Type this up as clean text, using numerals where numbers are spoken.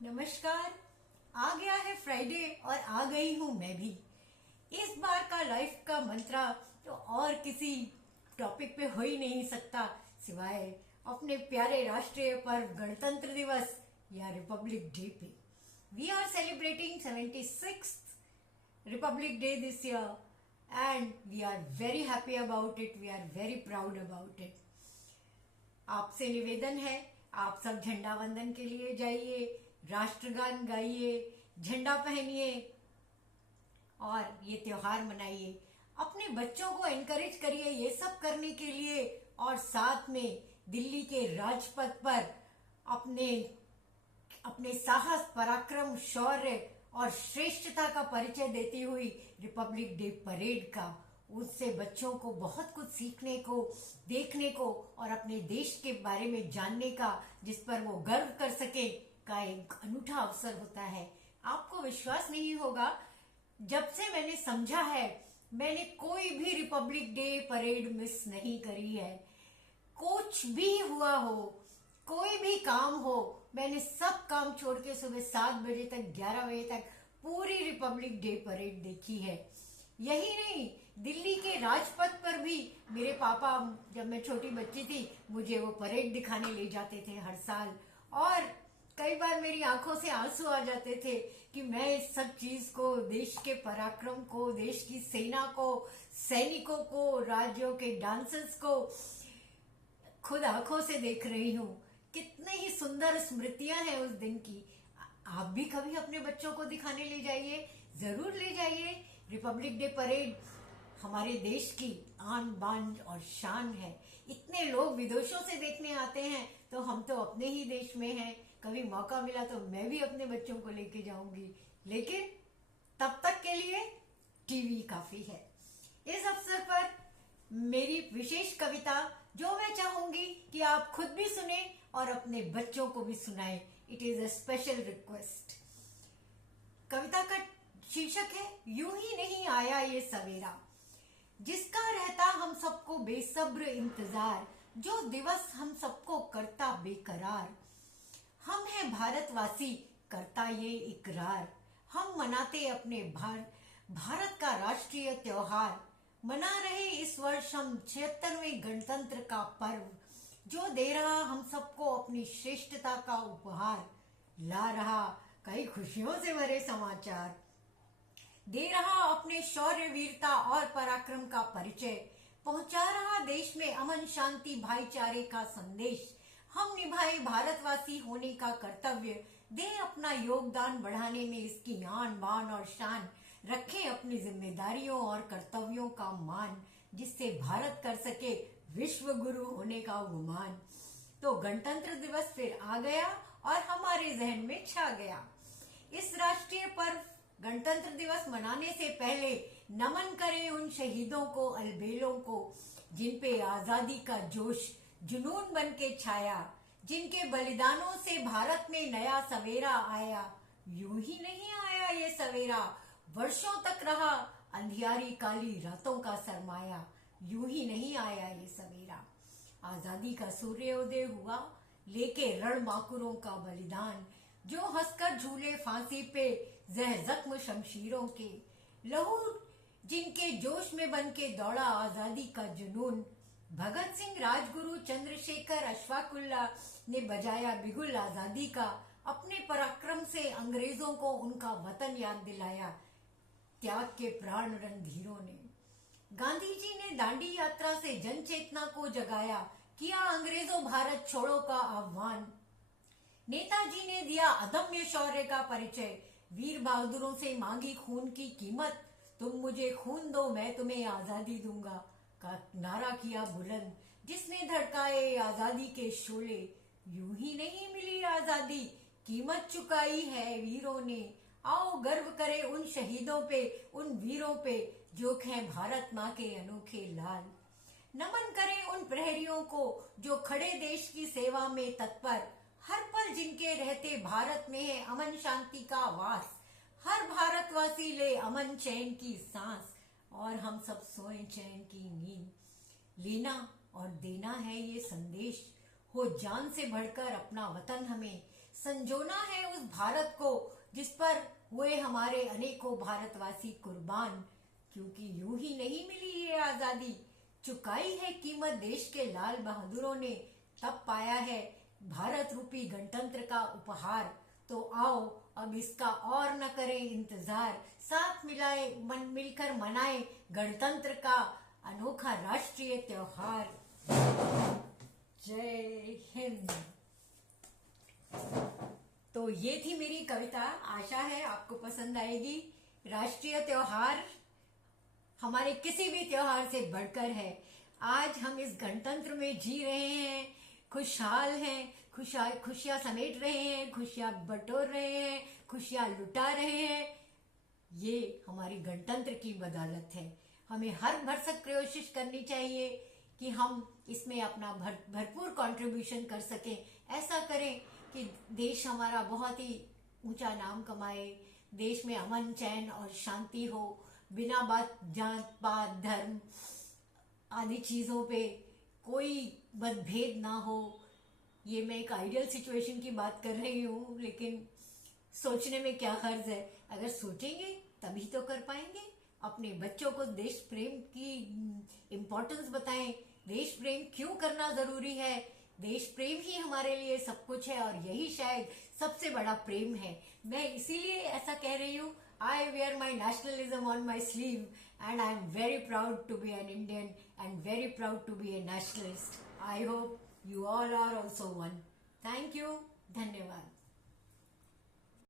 नमस्कार। आ गया है फ्राइडे और आ गई हूँ मैं भी। इस बार का लाइफ का मंत्रा तो और किसी टॉपिक पे हो ही नहीं सकता सिवाय अपने प्यारे राष्ट्रीय पर्व गणतंत्र दिवस या रिपब्लिक डे पे। We are celebrating 76th republic day this year and we are very happy about it. We are very proud about it. आपसे निवेदन है, आप सब झंडा वंदन के लिए जाइए, राष्ट्रगान गाइए, झंडा पहनिए और ये त्योहार मनाइए। अपने बच्चों को एनकरेज करिए ये सब करने के लिए और साथ में दिल्ली के राजपथ पर अपने अपने साहस, पराक्रम, शौर्य और श्रेष्ठता का परिचय देती हुई रिपब्लिक डे परेड का, उससे बच्चों को बहुत कुछ सीखने को, देखने को और अपने देश के बारे में जानने का, जिस पर वो गर्व कर सके, का एक अनूठा अवसर होता है। आपको विश्वास नहीं होगा, जब से मैंने समझा है मैंने कोई भी रिपब्लिक डे परेड मिस नहीं करी है। कुछ भी हुआ हो, कोई भी काम हो, मैंने सब काम छोड़ के सुबह 7 बजे तक 11 बजे तक पूरी रिपब्लिक डे परेड देखी है। यही नहीं, दिल्ली के राजपथ पर भी मेरे पापा, जब मैं छोटी बच्ची थी, मुझे वो परेड दिखाने ले जाते थे हर साल। और कई बार मेरी आंखों से आंसू आ जाते थे कि मैं इस सब चीज को, देश के पराक्रम को, देश की सेना को, सैनिकों को, राज्यों के डांसर्स को खुद आंखों से देख रही हूँ। कितने ही सुंदर स्मृतियां हैं उस दिन की। आप भी कभी अपने बच्चों को दिखाने ले जाइए, जरूर ले जाइए। रिपब्लिक डे परेड हमारे देश की आन बान और शान है। इतने लोग विदेशों से देखने आते हैं तो हम तो अपने ही देश में हैं। कभी मौका मिला तो मैं भी अपने बच्चों को लेके जाऊंगी, लेकिन तब तक के लिए टीवी काफी है। इस अवसर पर मेरी विशेष कविता, जो मैं चाहूंगी कि आप खुद भी सुने और अपने बच्चों को भी सुनाएं। It is a special request. कविता का शीर्षक है यूं ही नहीं आया ये सवेरा, जिसका रहता हम सबको बेसब्र इंतजार, जो दिवस हम सबको करता बेकरार। हम हैं भारतवासी, करता ये इकरार, हम मनाते अपने भारत का राष्ट्रीय त्योहार। मना रहे इस वर्ष हम 76वें गणतंत्र का पर्व, जो दे रहा हम सबको अपनी श्रेष्ठता का उपहार। ला रहा कई खुशियों से भरे समाचार, दे रहा अपने शौर्य, वीरता और पराक्रम का परिचय, पहुंचा रहा देश में अमन, शांति, भाईचारे का संदेश। हम निभाए भारतवासी होने का कर्तव्य, दे अपना योगदान बढ़ाने में इसकी आन बान और शान। रखें अपनी जिम्मेदारियों और कर्तव्यों का मान, जिससे भारत कर सके विश्व गुरु होने का गुमान। तो गणतंत्र दिवस फिर आ गया और हमारे जहन में छा गया। इस राष्ट्रीय पर्व गणतंत्र दिवस मनाने से पहले नमन करें उन शहीदों को, अलबेलों को, जिन पे आजादी का जोश जुनून बन के छाया, जिनके बलिदानों से भारत में नया सवेरा आया। यूं ही नहीं आया ये सवेरा, वर्षों तक रहा अंधियारी काली रातों का सरमाया। यूं ही नहीं आया ये सवेरा। आजादी का सूर्योदय हुआ, लेके रण बांकुरों का बलिदान, जो हंसकर झूले फांसी पे जह जख्म शमशीरों के। लहू जिनके जोश में बन के दौड़ा आजादी का जुनून। भगत सिंह, राजगुरु, चंद्रशेखर, अशफाकुल्ला ने बजाया बिगुल आजादी का। अपने पराक्रम से अंग्रेजों को उनका वतन याद दिलाया, त्याग के प्राण रणधीरों ने। गांधी जी ने दांडी यात्रा से जन चेतना को जगाया, किया अंग्रेजों भारत छोड़ो का आह्वान। नेताजी ने दिया अदम्य शौर्य का परिचय, वीर बहादुरों से मांगी खून की कीमत। तुम मुझे खून दो, मैं तुम्हें आजादी दूंगा का नारा किया बुलंद, जिसने धड़काए आजादी के शोले। यूं ही नहीं मिली आजादी, कीमत चुकाई है वीरों ने। आओ गर्व करें उन शहीदों पे, उन वीरों पे, जो हैं भारत माँ के अनोखे लाल। नमन करें उन प्रहरियों को, जो खड़े देश की सेवा में तत्पर, हर पल जिनके रहते भारत में है अमन शांति का वास। हर भारतवासी ले अमन चैन की सांस, और हम सब सोए चैन की नींद। लेना और देना है ये संदेश, हो जान से बढ़कर अपना वतन हमें। संजोना है उस भारत को जिस पर हुए हमारे अनेकों भारतवासी कुर्बान, क्योंकि यूं ही नहीं मिली ये आजादी, चुकाई है कीमत देश के लाल बहादुरों ने, तब पाया है भारत रूपी गणतंत्र का उपहार। तो आओ अब इसका और न करें इंतजार, साथ मिलकर मनाएं गणतंत्र का अनोखा राष्ट्रीय त्योहार। जय हिंद। तो ये थी मेरी कविता, आशा है आपको पसंद आएगी। राष्ट्रीय त्योहार हमारे किसी भी त्योहार से बढ़कर है। आज हम इस गणतंत्र में जी रहे हैं, खुशहाल हैं, खुशियां समेट रहे हैं, खुशियां बटोर रहे हैं, खुशियां लुटा रहे हैं। ये हमारी गणतंत्र की बदौलत है। हमें हर भरसक कोशिश करनी चाहिए कि हम इसमें अपना भरपूर कंट्रीब्यूशन कर सकें। ऐसा करें कि देश हमारा बहुत ही ऊंचा नाम कमाए, देश में अमन चैन और शांति हो, बिना बात जात पात धर्म आदि चीज़ों पे कोई मतभेद ना हो। ये मैं एक आइडियल सिचुएशन की बात कर रही हूँ, लेकिन सोचने में क्या हर्ज है। अगर सोचेंगे तभी तो कर पाएंगे। अपने बच्चों को देश प्रेम की इम्पोर्टेंस बताएं, देश प्रेम क्यों करना जरूरी है। देश प्रेम ही हमारे लिए सब कुछ है और यही शायद सबसे बड़ा प्रेम है। मैं इसीलिए ऐसा कह रही हूँ। I wear my nationalism on my sleeve and I am very proud to be an Indian and very proud to be a nationalist. I hope you all are also one. Thank you. धन्यवाद।